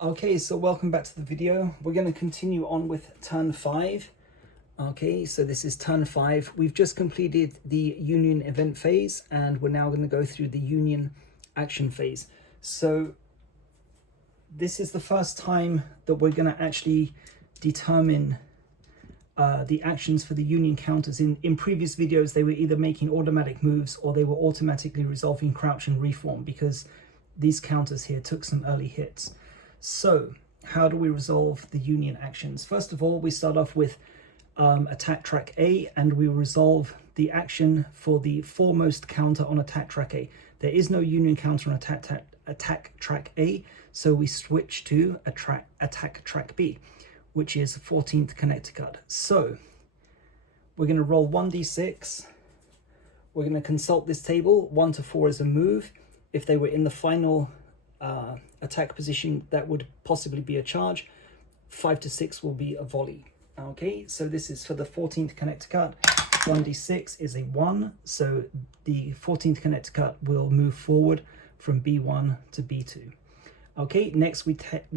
Okay, so welcome back to the video. We're going to continue on with turn 5. Okay, so this is turn 5. We've just completed the Union event phase and we're now going to go through the Union action phase. So this is the first time that we're going to actually determine the actions for the Union counters. In previous videos, they were either making automatic moves or they were automatically resolving crouch and reform because these counters here took some early hits. So how do we resolve the Union actions? First of all, we start off with attack track A, and we resolve the action for the foremost counter on attack track A. There is no Union counter on attack track A, so we switch to attack track B, which is 14th Connecticut. So we're going to roll 1d6. We're going to consult this table. 1 to 4 is a move. If they were in the final attack position, that would possibly be a charge. 5 to 6 will be a volley. Okay, so this is for the 14th Connecticut. 1d6 is a 1, so the 14th Connecticut will move forward from B1 to B2. Okay, next we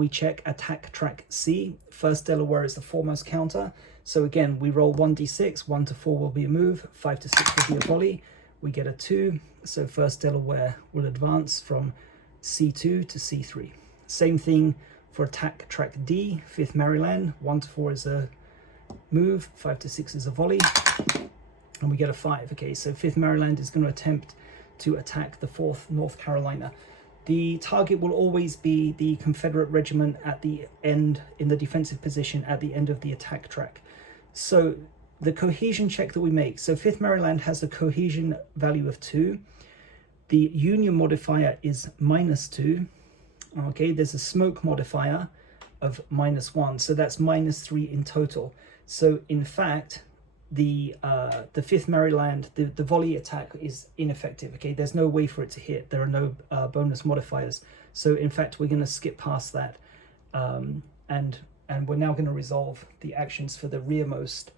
check attack track C. First Delaware is the foremost counter, so again we roll 1d6. 1 to 4 will be a move, 5 to 6 will be a volley. We get a 2, so first Delaware will advance from C2 to C3. Same thing for attack track D, 5th Maryland. 1 to 4 is a move, 5 to 6 is a volley, and we get a 5. Okay, so 5th Maryland is going to attempt to attack the 4th North Carolina. The target will always be the Confederate Regiment at the end, in the defensive position at the end of the attack track. So the cohesion check that we make, so 5th Maryland has a cohesion value of 2. The Union modifier is -2. Okay, there's a smoke modifier of -1, so that's -3 in total. So in fact, the 5th Maryland, the volley attack is ineffective. Okay, there's no way for it to hit. There are no bonus modifiers. So in fact, we're going to skip past that, and we're now going to resolve the actions for the rearmost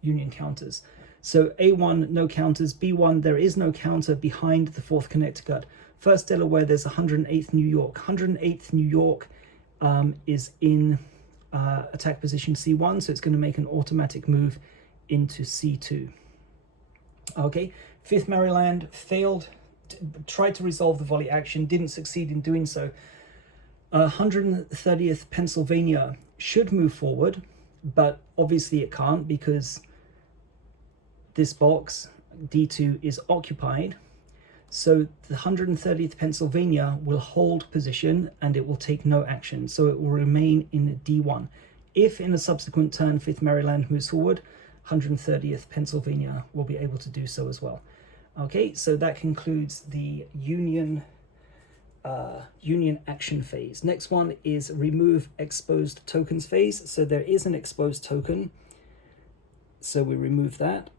Union counters. So A1, no counters. B1, there is no counter behind the 4th Connecticut. First Delaware, there's 108th New York. 108th New York is in attack position C1, so it's going to make an automatic move into C2. Okay, 5th Maryland failed, tried to resolve the volley action, didn't succeed in doing so. 130th Pennsylvania should move forward, but obviously it can't because this box, D2, is occupied. So the 130th Pennsylvania will hold position and it will take no action. So it will remain in D1. If in a subsequent turn 5th Maryland moves forward, 130th Pennsylvania will be able to do so as well. Okay, so that concludes the Union action phase. Next one is remove exposed tokens phase. So there is an exposed token, so we remove that.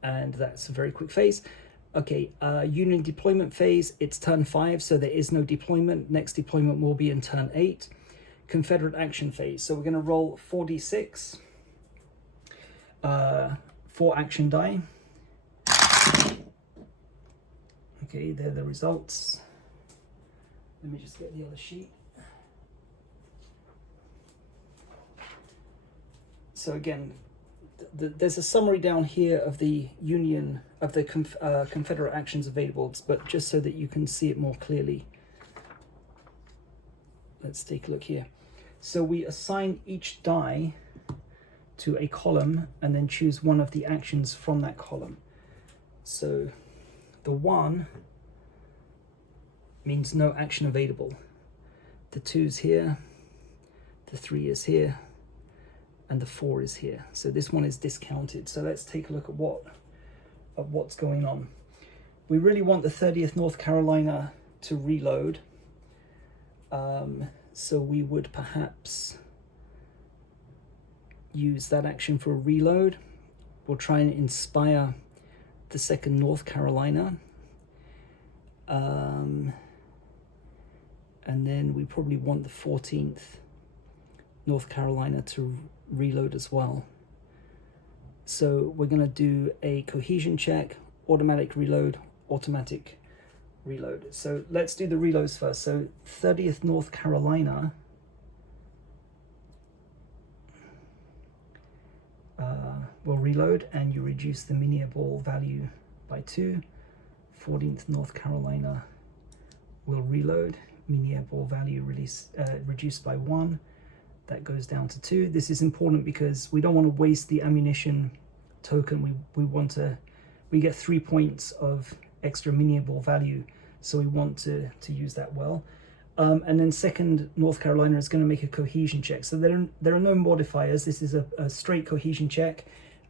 And that's a very quick phase. Okay, Union deployment phase, it's turn 5, so there is no deployment. Next deployment will be in turn 8. Confederate action phase, so we're going to roll 4d6, 4 action die. Okay, they're the results. Let me just get the other sheet. So again, there's a summary down here of the Union, of the Confederate actions available, but just so that you can see it more clearly, let's take a look here. So we assign each die to a column and then choose one of the actions from that column. So the 1 means no action available. The 2's here, the 3 is here, and the 4 is here. So this one is discounted. So let's take a look at what's going on. We really want the 30th North Carolina to reload. So we would perhaps use that action for a reload. We'll try and inspire the 2nd North Carolina. And then we probably want the 14th North Carolina to reload as well. So we're going to do a cohesion check, automatic reload, automatic reload. So let's do the reloads first. So 30th North Carolina will reload, and you reduce the mini ball value by 2. 14th North Carolina will reload, mini ball value reduced by 1. That goes down to 2. This is important because we don't want to waste the ammunition token. We get 3 points of extra mini ball value, so we want to use that well. And then 2nd North Carolina is going to make a cohesion check. So there are no modifiers. This is a straight cohesion check.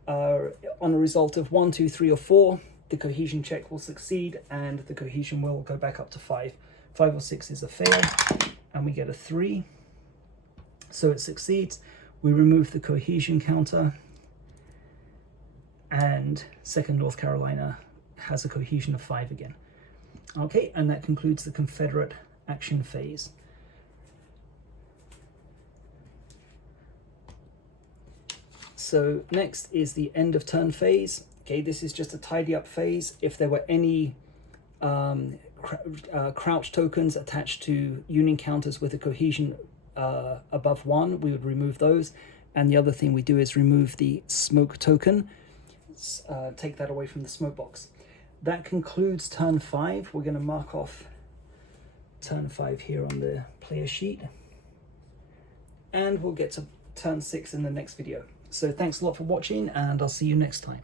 On a result of 1, 2, 3, or 4, the cohesion check will succeed, and the cohesion will go back up to 5. 5 or 6 is a fail, and we get a 3. So it succeeds. We remove the cohesion counter, and 2nd North Carolina has a cohesion of 5 again. Okay, and that concludes the Confederate action phase. So next is the end of turn phase. Okay, this is just a tidy up phase. If there were any crouch tokens attached to Union counters with a cohesion above 1, we would remove those. And the other thing we do is remove the smoke token, take that away from the smoke box. That concludes turn 5. We're going to mark off turn 5 here on the player sheet, and we'll get to turn 6 in the next video. So thanks a lot for watching, and I'll see you next time.